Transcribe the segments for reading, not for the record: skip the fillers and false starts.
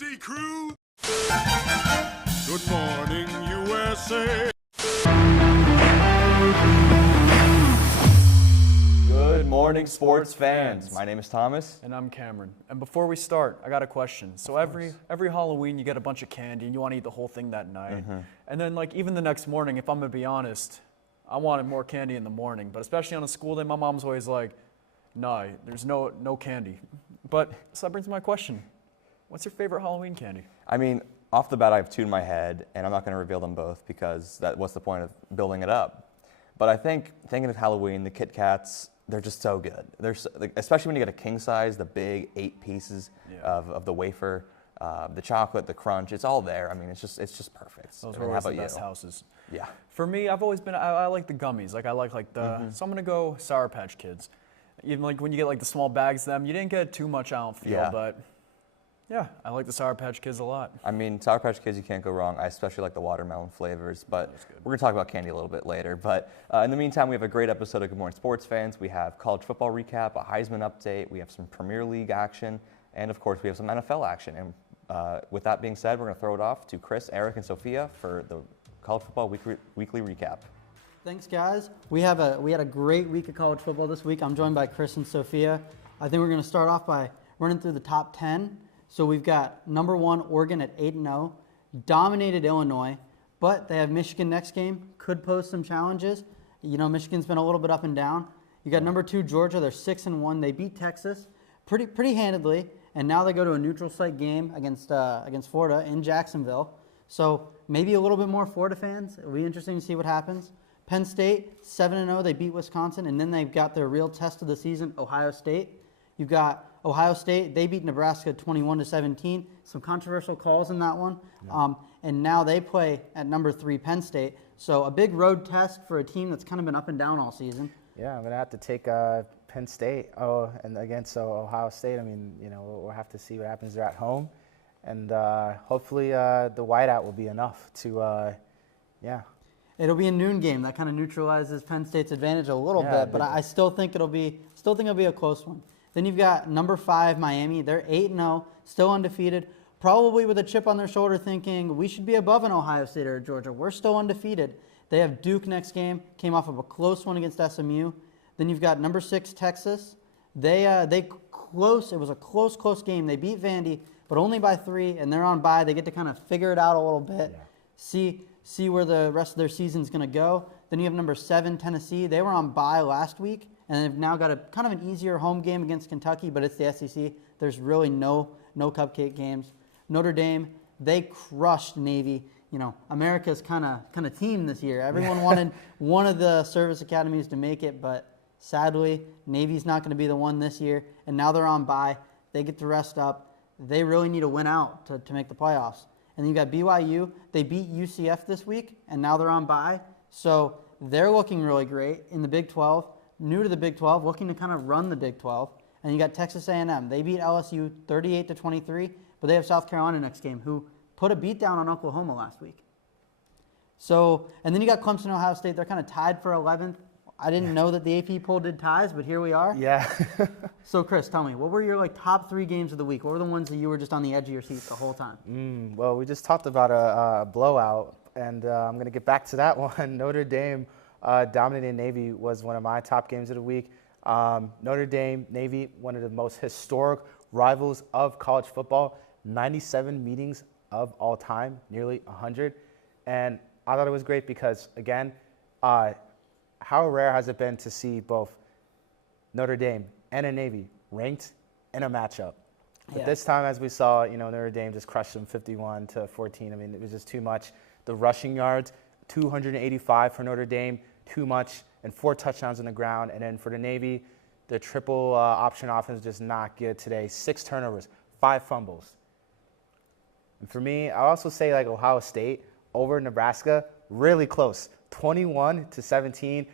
Dusty Crew. Good morning, USA. Good morning, sports fans. My name is Thomas. And I'm Cameron. And before we start, I got a question. So every Halloween, you get a bunch of candy, and you want to eat the whole thing that night. And then, like, even the next morning, if I'm going to be honest, I wanted more candy in the morning. But especially on a school day, my mom's always like, no, there's no candy. But so that brings me to my question. What's your favorite Halloween candy? I mean, off the bat, I have two in my head, and I'm not going to reveal them both because what's the point of building it up? But I think, thinking of Halloween, the Kit Kats, they're just so good. Especially when you get a king size, the big 8 pieces of the wafer, the chocolate, the crunch, it's all there. I mean, it's just perfect. Those are always the best houses. Yeah. For me, I've always been, I like the gummies. Like, I like the, so I'm going to go Sour Patch Kids. Even like when you get like the small bags of them, you didn't get too much, I don't feel, but yeah, I like the Sour Patch Kids a lot. I mean, Sour Patch Kids, you can't go wrong. I especially like the watermelon flavors, but we're going to talk about candy a little bit later. But in the meantime, we have a great episode of Good Morning Sports Fans. We have college football recap, a Heisman update, we have some Premier League action, and of course, we have some NFL action. And with that being said, we're going to throw it off to Chris, Eric, and Sophia for the college football weekly recap. Thanks, guys. We had a great week of college football this week. I'm joined by Chris and Sophia. I think we're going to start off by running through the top 10. So we've got number 1, Oregon at 8-0, dominated Illinois, but they have Michigan next game. Could pose some challenges. You know, Michigan's been a little bit up and down. You got number 2, Georgia. They're 6-1. They beat Texas pretty handedly, and now they go to a neutral site game against Florida in Jacksonville. So maybe a little bit more Florida fans. It'll be interesting to see what happens. Penn State, 7-0, they beat Wisconsin, and then they've got their real test of the season, Ohio State. You've got Ohio State, they beat Nebraska 21-17. Some controversial calls in that one. Yeah. And now they play at number 3, Penn State. So a big road test for a team that's kind of been up and down all season. Yeah, I'm going to have to take Penn State and against Ohio State. I mean, you know, we'll have to see what happens. They're at home. And hopefully the whiteout will be enough to, It'll be a noon game. That kind of neutralizes Penn State's advantage a little bit, but I still think it'll be a close one. Then you've got number 5, Miami. They're 8-0, still undefeated, probably with a chip on their shoulder thinking, we should be above an Ohio State or Georgia. We're still undefeated. They have Duke next game, came off of a close one against SMU. Then you've got number 6, Texas. It was a close game. They beat Vandy, but only by 3, and they're on bye. They get to kind of figure it out a little bit, see where the rest of their season's going to go. Then you have number 7, Tennessee. They were on bye last week, and they've now got a kind of an easier home game against Kentucky, but it's the SEC. There's really no cupcake games. Notre Dame, they crushed Navy. You know, America's kind of team this year. Everyone wanted one of the service academies to make it, but sadly, Navy's not going to be the one this year, and now they're on bye. They get to rest up. They really need to win out to make the playoffs. And then you got BYU. They beat UCF this week, and now they're on bye. So they're looking really great in the Big 12, new to the Big 12, looking to kind of run the Big 12. And you got Texas A&M. They beat LSU 38-23, but they have South Carolina next game, who put a beat down on Oklahoma last week. So, and then you got Clemson, Ohio State. They're kind of tied for 11th. I didn't know that the AP poll did ties, but here we are. Yeah. So, Chris, tell me, what were your top 3 games of the week? What were the ones that you were just on the edge of your seat the whole time? Well, we just talked about a blowout, and I'm going to get back to that one. Notre Dame dominating Navy was one of my top games of the week. Notre Dame, Navy, one of the most historic rivals of college football. 97 meetings of all time, nearly 100. And I thought it was great because, again, how rare has it been to see both Notre Dame and a Navy ranked in a matchup? But this time, as we saw, Notre Dame just crushed them 51-14. I mean, it was just too much. The rushing yards, 285 for Notre Dame, too much, and 4 touchdowns on the ground. And then for the Navy, the triple option offense just not good today. 6 turnovers, 5 fumbles. And for me, I also say Ohio State over Nebraska, really close. 21-17. It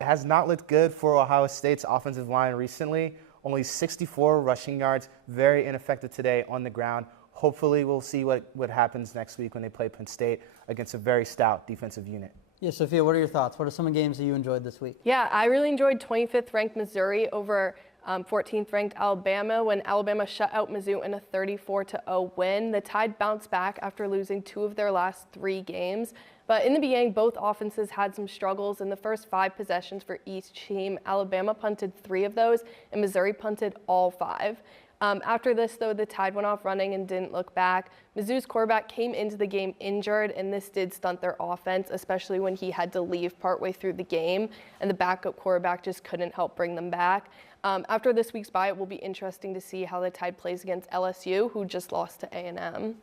has not looked good for Ohio State's offensive line recently. Only 64 rushing yards, very ineffective today on the ground. Hopefully we'll see what happens next week when they play Penn State against a very stout defensive unit. Yeah, Sophia, what are your thoughts? What are some of the games that you enjoyed this week? Yeah, I really enjoyed 25th ranked Missouri over 14th ranked Alabama when Alabama shut out Mizzou in a 34-0 win. The Tide bounced back after losing 2 of their last 3 games. But in the beginning, both offenses had some struggles. In the first 5 possessions for each team, Alabama punted 3 of those, and Missouri punted all 5. After this, though, the Tide went off running and didn't look back. Mizzou's quarterback came into the game injured, and this did stunt their offense, especially when he had to leave partway through the game, and the backup quarterback just couldn't help bring them back. After this week's bye, it will be interesting to see how the Tide plays against LSU, who just lost to A&M.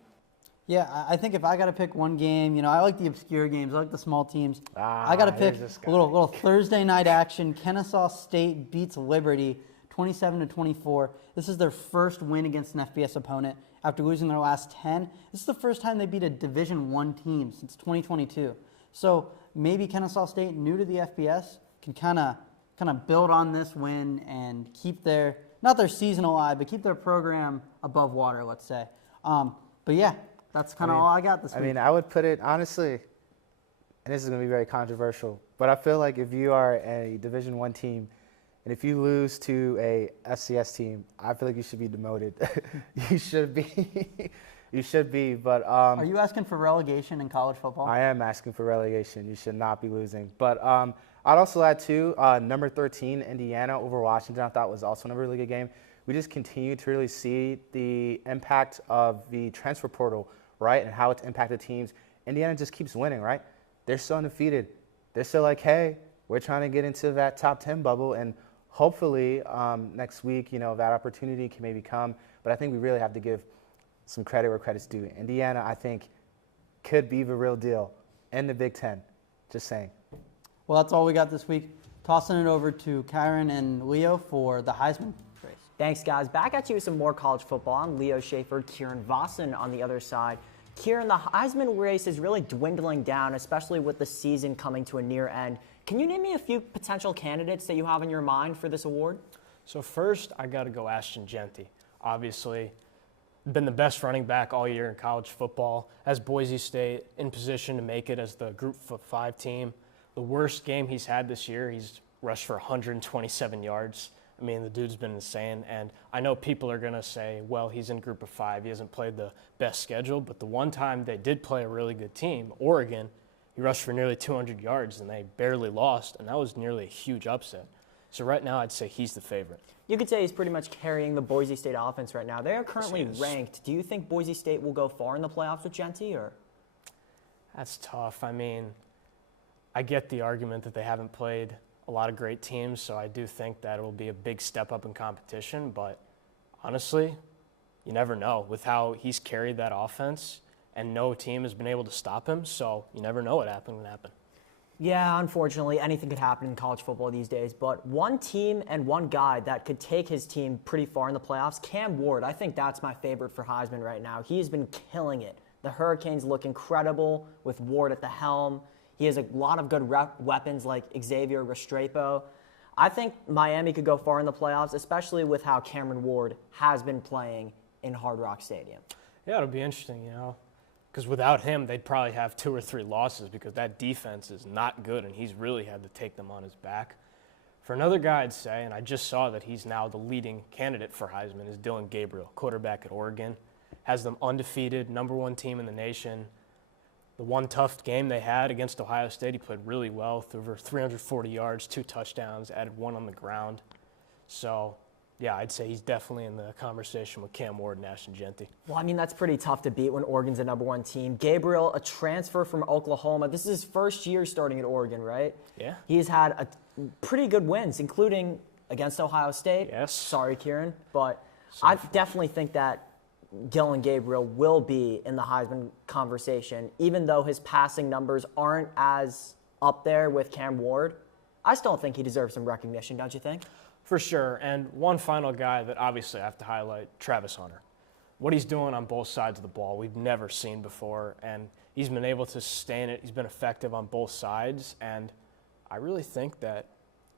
Yeah, I think if I got to pick one game, I like the obscure games. I like the small teams. I got to pick a little Thursday night action. Kennesaw State beats Liberty 27-24. This is their first win against an FBS opponent after losing their last 10. This is the first time they beat a Division I team since 2022. So maybe Kennesaw State, new to the FBS, can kind of build on this win and keep not their season alive, but keep their program above water, let's say. But yeah, that's kind of all I got this week. I mean, I would put it, honestly, and this is going to be very controversial, but I feel like if you are a Division I team, and if you lose to a FCS team, I feel like you should be demoted. You should be. You should be, but... Are you asking for relegation in college football? I am asking for relegation. You should not be losing. But I'd also add, too, number 13, Indiana over Washington, I thought was also a really good game. We just continue to really see the impact of the transfer portal, right, and how it's impacted teams. Indiana just keeps winning, right? They're still undefeated. They're still like, hey, we're trying to get into that top 10 bubble, and hopefully next week, that opportunity can maybe come. But I think we really have to give some credit where credit's due. Indiana, I think, could be the real deal in the Big Ten. Just saying. Well, that's all we got this week. Tossing it over to Kyron and Leo for the Heisman race. Thanks, guys. Back at you with some more college football. I'm Leo Schaefer, Kieran Vossen on the other side. Kieran, the Heisman race is really dwindling down, especially with the season coming to a near end. Can you name me a few potential candidates that you have in your mind for this award? So first, I got to go Ashton Jeanty. Obviously, been the best running back all year in college football. As Boise State in position to make it as the Group of 5 team. The worst game he's had this year, he's rushed for 127 yards. I mean, the dude's been insane. And I know people are going to say, well, he's in Group of 5. He hasn't played the best schedule. But the one time they did play a really good team, Oregon, he rushed for nearly 200 yards, and they barely lost. And that was nearly a huge upset. So right now, I'd say he's the favorite. You could say he's pretty much carrying the Boise State offense right now. They are currently ranked. Do you think Boise State will go far in the playoffs with Jeanty, or? That's tough. I mean, I get the argument that they haven't played a lot of great teams, so I do think that it will be a big step up in competition. But honestly, you never know with how he's carried that offense, and no team has been able to stop him. So you never know what can happen. Yeah, unfortunately, anything could happen in college football these days. But one team and one guy that could take his team pretty far in the playoffs, Cam Ward. I think that's my favorite for Heisman right now. He's been killing it. The Hurricanes look incredible with Ward at the helm. He has a lot of good weapons like Xavier Restrepo. I think Miami could go far in the playoffs, especially with how Cameron Ward has been playing in Hard Rock Stadium. Yeah, it'll be interesting, because without him, they'd probably have 2 or 3 losses because that defense is not good, and he's really had to take them on his back. For another guy, I'd say, and I just saw that he's now the leading candidate for Heisman, is Dylan Gabriel, quarterback at Oregon. Has them undefeated, #1 team in the nation. The one tough game they had against Ohio State, he played really well, threw over 340 yards, 2 touchdowns, added 1 on the ground. So, yeah, I'd say he's definitely in the conversation with Cam Ward and Ashton Jeanty. Well, I mean, that's pretty tough to beat when Oregon's the #1 team. Gabriel, a transfer from Oklahoma. This is his first year starting at Oregon, right? Yeah. He's had pretty good wins, including against Ohio State. Yes. Sorry, Kieran. But I definitely think that Dylan Gabriel will be in the Heisman conversation, even though his passing numbers aren't as up there with Cam Ward. I still think he deserves some recognition, don't you think? For sure. And one final guy that obviously I have to highlight, Travis Hunter. What he's doing on both sides of the ball, we've never seen before. And he's been able to sustain it. He's been effective on both sides. And I really think that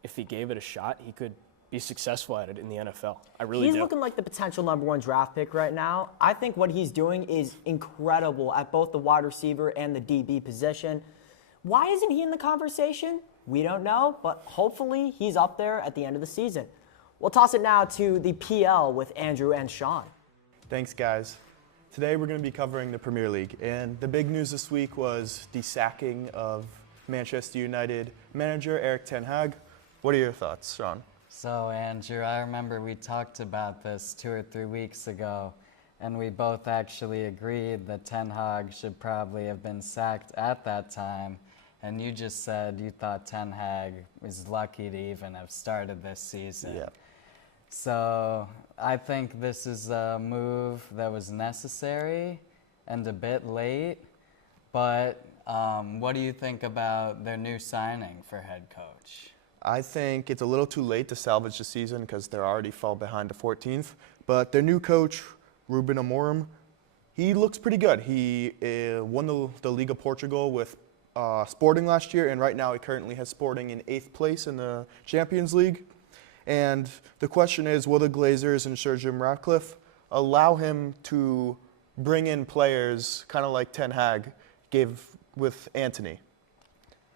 if he gave it a shot, he could be successful at it in the NFL. I really do. He's looking like the potential #1 draft pick right now. I think what he's doing is incredible at both the wide receiver and the DB position. Why isn't he in the conversation? We don't know, but hopefully he's up there at the end of the season. We'll toss it now to the PL with Andrew and Sean. Thanks, guys. Today we're going to be covering the Premier League, and the big news this week was the sacking of Manchester United manager Erik ten Hag. What are your thoughts, Sean? So, Andrew, I remember we talked about this 2 or 3 weeks ago, and we both actually agreed that Ten Hag should probably have been sacked at that time. And you just said you thought Ten Hag was lucky to even have started this season. Yeah. So I think this is a move that was necessary and a bit late. But what do you think about their new signing for head coach? I think it's a little too late to salvage the season because they're already fall behind to 14th. But their new coach, Ruben Amorim, he looks pretty good. He won the League of Portugal with Sporting last year, and right now he currently has Sporting in 8th place in the Champions League. And the question is, will the Glazers and Sir Jim Ratcliffe allow him to bring in players kind of like Ten Hag gave with Antony?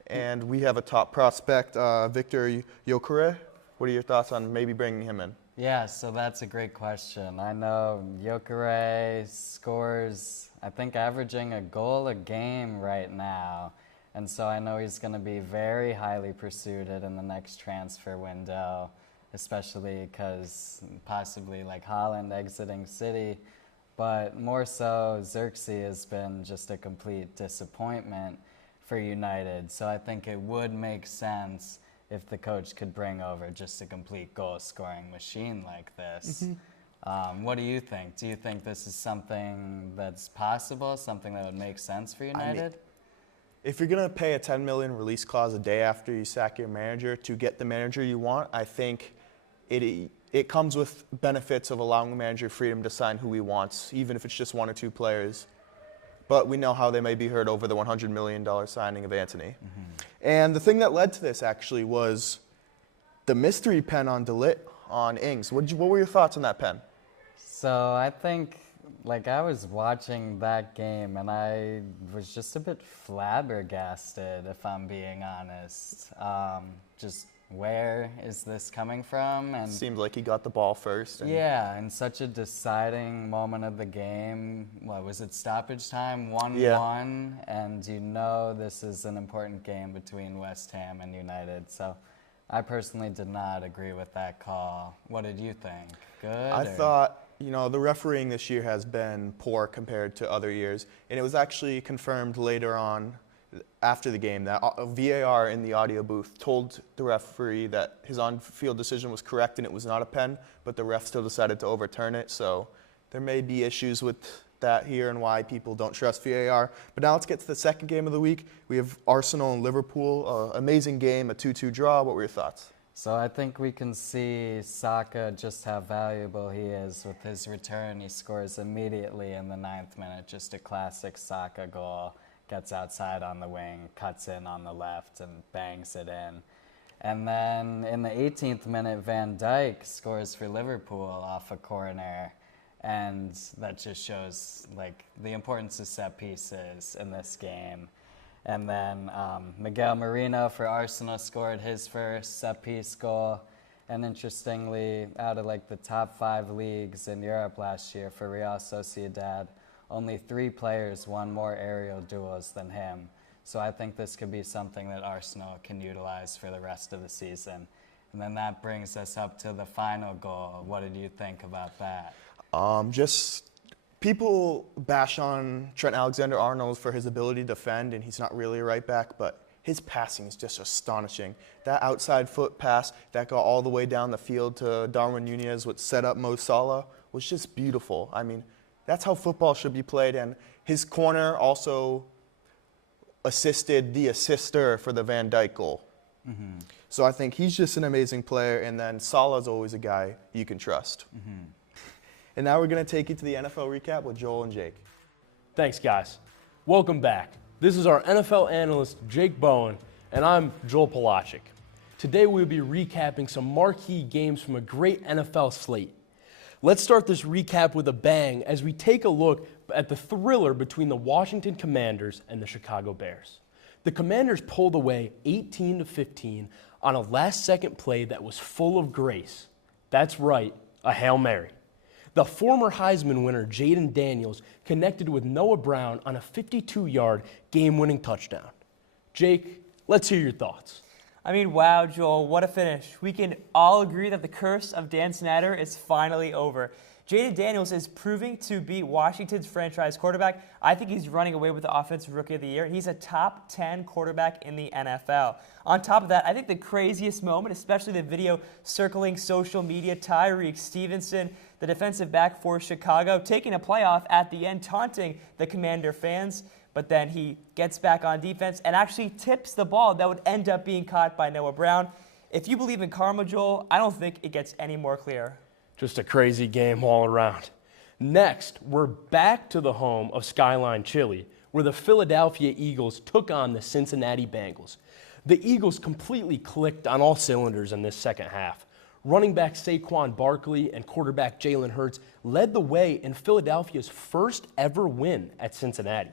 And we have a top prospect, Victor Gyökeres. What are your thoughts on maybe bringing him in? Yeah, so that's a great question. I know Gyökeres scores, I think, averaging a goal a game right now. And so I know he's going to be very highly pursued in the next transfer window, especially because possibly like Haaland exiting City. But more so, Xerxes has been just a complete disappointment for United. So I think it would make sense if the coach could bring over just a complete goal-scoring machine like this. What do you think? Do you think this is something that's possible, something that would make sense for United? I mean, if you're going to pay a $10 million release clause a day after you sack your manager to get the manager you want, I think it comes with benefits of allowing the manager freedom to sign who he wants, even if it's just 1 or 2 players. But we know how they may be hurt over the $100 million signing of Antony. And the thing that led to this actually was the mystery pen on De Ligt on Ings. What were your thoughts on that pen? So I think, like, I was watching that game and I was just a bit flabbergasted, if I'm being honest. Just where is this coming from? And Seemed like he got the ball first. yeah, in such a deciding moment of the game. What was it, stoppage time? 1-1. Yeah. And you know this is an important game between West Ham and United. So I personally did not agree with that call. What did you think? Good? I thought, the refereeing this year has been poor compared to other years. And it was actually confirmed later on after the game that VAR in the audio booth told the referee that his on-field decision was correct and it was not a pen, but the ref still decided to overturn it. So there may be issues with that here and why people don't trust VAR. But now let's get to the second game of the week. We have Arsenal and Liverpool. Amazing game, a 2-2 draw. What were your thoughts? So I think we can see Saka just how valuable he is with his return. He scores immediately in the 9th minute, just a classic Saka goal. Gets outside on the wing, cuts in on the left, and bangs it in. And then in the 18th minute, Van Dijk scores for Liverpool off a corner. And that just shows like the importance of set pieces in this game. And then Miguel Merino for Arsenal scored his first set piece goal. And interestingly, out of like the top 5 leagues in Europe last year for Real Sociedad, only 3 players won more aerial duels than him. So I think this could be something that Arsenal can utilize for the rest of the season. And then that brings us up to the final goal. What did you think about that? Just people bash on Trent Alexander-Arnold for his ability to defend, and he's not really a right back, but his passing is just astonishing. That outside foot pass that got all the way down the field to Darwin Nunez, which set up Mo Salah, was just beautiful. I mean, that's how football should be played, and his corner also assisted the assister for the Van Dijk goal. So I think he's just an amazing player, and then Salah's always a guy you can trust. And now we're going to take you to the NFL recap with Joel and Jake. Thanks, guys. Welcome back. This is our NFL analyst, Jake Bowen, and I'm Joel Palacic. Today we'll be recapping some marquee games from a great NFL slate. Let's start this recap with a bang as we take a look at the thriller between the Washington Commanders and the Chicago Bears. The Commanders pulled away 18-15 on a last-second play that was full of grace. That's right, a Hail Mary. The former Heisman winner, Jayden Daniels, connected with Noah Brown on a 52-yard game-winning touchdown. Jake, let's hear your thoughts. I mean, wow, Joel, what a finish. We can all agree that the curse of Dan Snyder is finally over. Jayden Daniels is proving to be Washington's franchise quarterback. I think he's running away with the Offensive Rookie of the Year. He's a top 10 quarterback in the NFL. On top of that, I think the craziest moment, especially the video circling social media, Tyreek Stevenson, the defensive back for Chicago, taking a playoff at the end, taunting the Commander fans. But then he gets back on defense and actually tips the ball that would end up being caught by Noah Brown. If you believe in karma, Joel, I don't think it gets any more clear. Just a crazy game all around. Next, we're back to the home of Skyline Chili, where the Philadelphia Eagles took on the Cincinnati Bengals. The Eagles completely clicked on all cylinders in this second half. Running back Saquon Barkley and quarterback Jalen Hurts led the way in Philadelphia's first ever win at Cincinnati.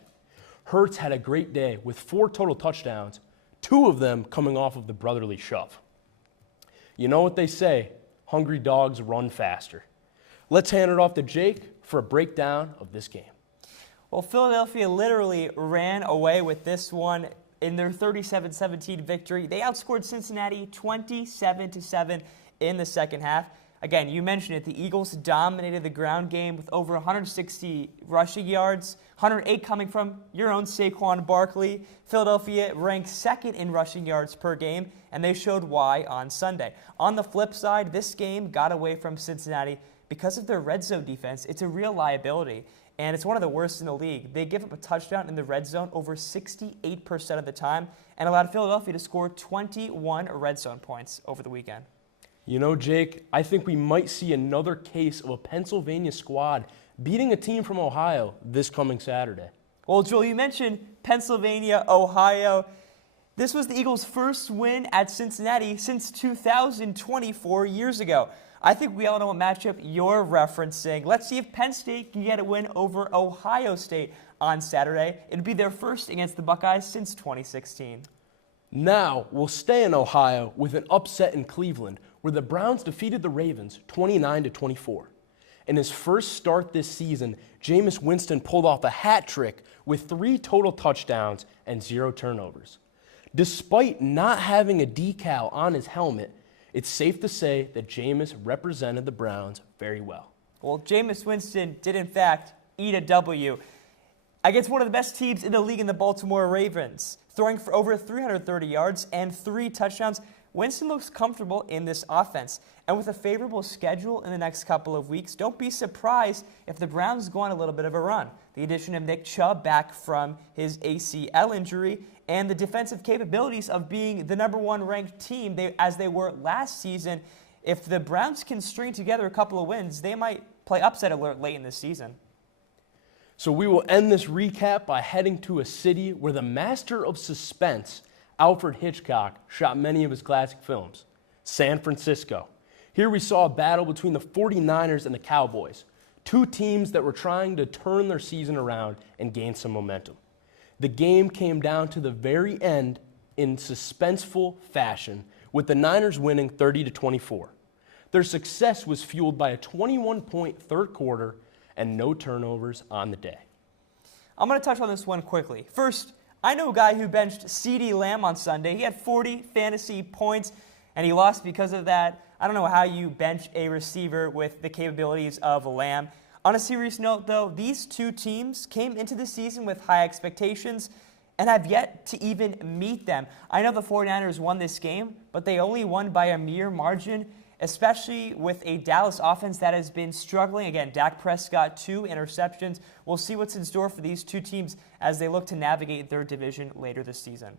Hurts had a great day with 4 total touchdowns, 2 of them coming off of the brotherly shove. You know what they say, hungry dogs run faster. Let's hand it off to Jake for a breakdown of this game. Well, Philadelphia literally ran away with this one in their 37-17 victory. They outscored Cincinnati 27-7 in the second half. Again, you mentioned it, the Eagles dominated the ground game with over 160 rushing yards, 108 coming from your own Saquon Barkley. Philadelphia ranked second in rushing yards per game, and they showed why on Sunday. On the flip side, this game got away from Cincinnati because of their red zone defense. It's a real liability, and it's one of the worst in the league. They give up a touchdown in the red zone over 68% of the time and allowed Philadelphia to score 21 red zone points over the weekend. You know, Jake, I think we might see another case of a Pennsylvania squad beating a team from Ohio this coming Saturday. Well, Joel, you mentioned Pennsylvania, Ohio. This was the Eagles' first win at Cincinnati since 2024 years ago. I think we all know what matchup you're referencing. Let's see if Penn State can get a win over Ohio State on Saturday. It'd be their first against the Buckeyes since 2016. Now, we'll stay in Ohio with an upset in Cleveland, where the Browns defeated the Ravens 29-24. In his first start this season, Jameis Winston pulled off a hat trick with 3 total touchdowns and 0 turnovers. Despite not having a decal on his helmet, it's safe to say that Jameis represented the Browns very well. Well, Jameis Winston did, in fact, eat a W against one of the best teams in the league in the Baltimore Ravens, throwing for over 330 yards and 3 touchdowns. Winston looks comfortable in this offense. And with a favorable schedule in the next couple of weeks, don't be surprised if the Browns go on a little bit of a run. The addition of Nick Chubb back from his ACL injury and the defensive capabilities of being the #1 ranked team as they were last season. If the Browns can string together a couple of wins, they might play upset alert late in this season. So we will end this recap by heading to a city where the master of suspense, Alfred Hitchcock, shot many of his classic films, San Francisco. Here we saw a battle between the 49ers and the Cowboys, 2 teams that were trying to turn their season around and gain some momentum. The game came down to the very end in suspenseful fashion, with the Niners winning 30-24. Their success was fueled by a 21-point third quarter and no turnovers on the day. I'm going to touch on this one quickly. First, I know a guy who benched CeeDee Lamb on Sunday. He had 40 fantasy points, and he lost because of that. I don't know how you bench a receiver with the capabilities of Lamb. On a serious note, though, these 2 teams came into the season with high expectations and have yet to even meet them. I know the 49ers won this game, but they only won by a mere margin, especially with a Dallas offense that has been struggling. Again, Dak Prescott, 2 interceptions. We'll see what's in store for these 2 teams as they look to navigate their division later this season.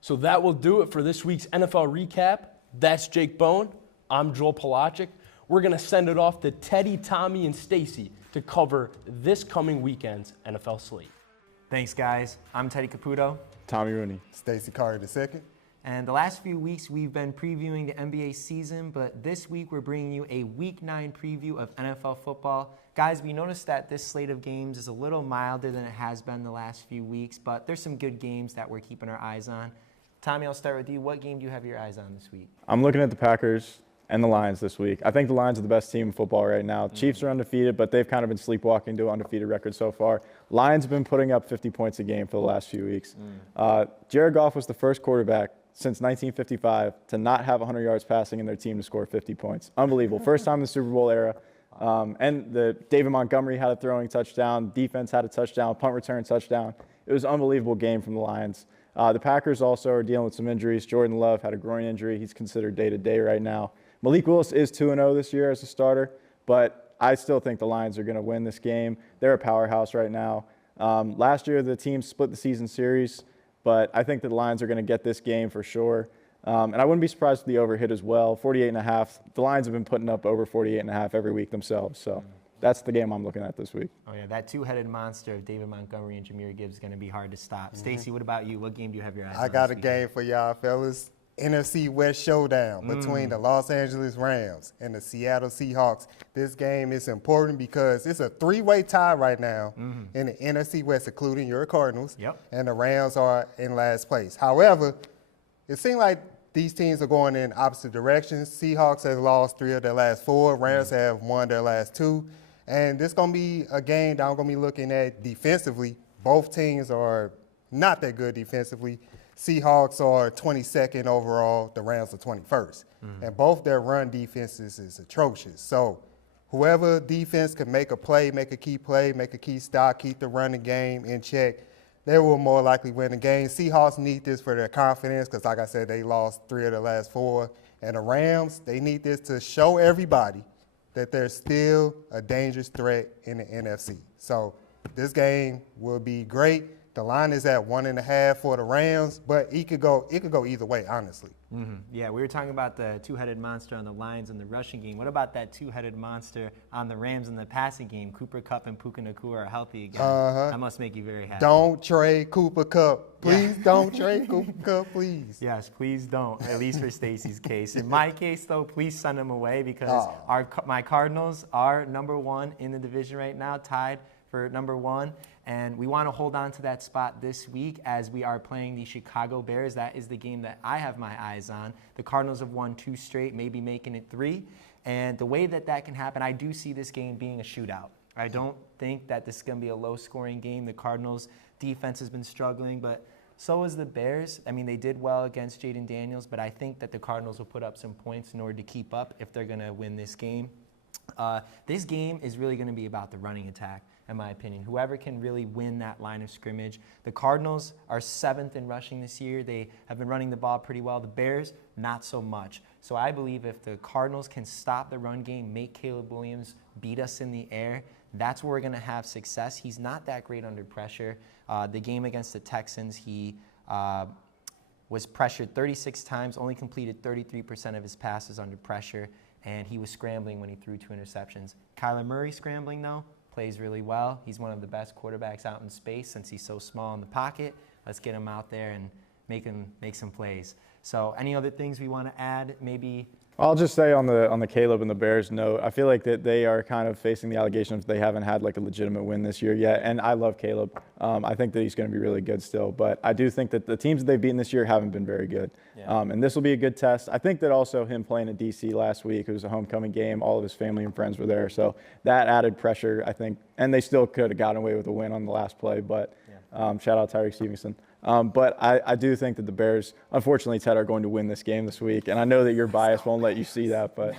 So that will do it for this week's NFL recap. That's Jake Bone. I'm Joel Polaczyk. We're going to send it off to Teddy, Tommy, and Stacy to cover this coming weekend's NFL slate. Thanks, guys. I'm Teddy Caputo. Tommy Rooney. Stacy Carter II. And the last few weeks, we've been previewing the NBA season, but this week we're bringing you a Week 9 preview of NFL football. Guys, we noticed that this slate of games is a little milder than it has been the last few weeks, but there's some good games that we're keeping our eyes on. Tommy, I'll start with you. What game do you have your eyes on this week? I'm looking at the Packers and the Lions this week. I think the Lions are the best team in football right now. Chiefs are undefeated, but they've kind of been sleepwalking to an undefeated record so far. Lions have been putting up 50 points a game for the last few weeks. Jared Goff was the first quarterback since 1955 to not have 100 yards passing in their team to score 50 points. Unbelievable. First time in the Super Bowl era. And the David Montgomery had a throwing touchdown. Defense had a touchdown, punt return touchdown. It was an unbelievable game from the Lions. The Packers also are dealing with some injuries. Jordan Love had a groin injury. He's considered day-to-day right now. Malik Willis is 2-0 this year as a starter, but I still think the Lions are going to win this game. They're a powerhouse right now. Last year, the team split the season series, but I think that the Lions are going to get this game for sure. And I wouldn't be surprised if the over hit as well. 48.5. The Lions have been putting up over 48.5 every week themselves. So that's the game I'm looking at this week. Oh, yeah, that two-headed monster of David Montgomery and Jahmyr Gibbs is going to be hard to stop. Stacey, what about you? What game do you have your eyes on? I got this a game for y'all, fellas. NFC West showdown between the Los Angeles Rams and the Seattle Seahawks. This game is important because it's a three-way tie right now in the NFC West, including your Cardinals, and the Rams are in last place. However, it seems like these teams are going in opposite directions. Seahawks have lost 3 of their last 4. Rams have won their last 2. And this is going to be a game that I'm going to be looking at defensively. Both teams are not that good defensively. Seahawks are 22nd overall. The Rams are 21st. And both their run defenses is atrocious. So whoever defense can make a play, make a key stop, keep the running game in check, they will more likely win the game. Seahawks need this for their confidence because, like I said, they lost 3 of the last 4. And the Rams, they need this to show everybody that they're still a dangerous threat in the NFC. So this game will be great. The line is at 1.5 for the Rams, but it could go either way, honestly. Yeah, we were talking about the two-headed monster on the Lions in the rushing game. What about that two-headed monster on the Rams in the passing game? Cooper Kupp and Puka Nacua are healthy again. That must make you very happy. Don't trade Cooper Kupp. Please don't trade Cooper Kupp, please. Yes, please don't, at least for Stacey's case. In my case, though, please send him away because my Cardinals are #1 in the division right now, tied for #1. And we want to hold on to that spot this week as we are playing the Chicago Bears. That is the game that I have my eyes on. The Cardinals have won 2 straight, maybe making it 3. And the way that can happen, I do see this game being a shootout. I don't think that this is going to be a low-scoring game. The Cardinals' defense has been struggling, but so is the Bears. I mean, they did well against Jayden Daniels, but I think that the Cardinals will put up some points in order to keep up if they're going to win this game. This game is really going to be about the running attack, in my opinion. Whoever can really win that line of scrimmage. The Cardinals are 7th in rushing this year. They have been running the ball pretty well. The Bears, not so much. So I believe if the Cardinals can stop the run game, make Caleb Williams beat us in the air, that's where we're going to have success. He's not that great under pressure. The game against the Texans, he was pressured 36 times, only completed 33% of his passes under pressure, and he was scrambling when he threw 2 interceptions. Kyler Murray scrambling, though, plays really well. He's one of the best quarterbacks out in space since he's so small in the pocket. Let's get him out there and make some plays. So any other things we want to add? Maybe I'll just say on the Caleb and the Bears note, I feel like that they are kind of facing the allegations they haven't had like a legitimate win this year yet. And I love Caleb. I think that he's going to be really good still. But I do think that the teams that they've beaten this year haven't been very good. Yeah. And this will be a good test. I think that also him playing at DC last week, it was a homecoming game. All of his family and friends were there. So that added pressure, I think. And they still could have gotten away with a win on the last play. But shout out Tyreek Stevenson. But I do think that the Bears, unfortunately, Ted, are going to win this game this week. And I know that your bias won't let you see that, but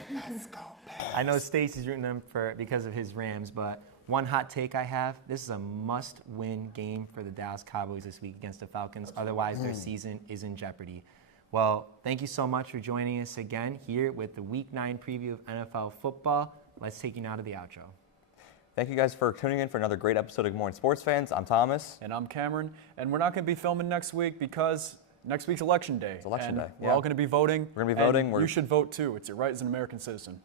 I know Stacey's rooting them because of his Rams, but one hot take I have, this is a must-win game for the Dallas Cowboys this week against the Falcons. Otherwise, their season is in jeopardy. Well, thank you so much for joining us again here with the Week 9 preview of NFL football. Let's take you now to the outro. Thank you guys for tuning in for another great episode of Good Morning Sports Fans. I'm Thomas. And I'm Cameron. And we're not going to be filming next week because next week's Election Day. It's Election Day. We're all going to be voting. We're going to be voting. You should vote too. It's your right as an American citizen.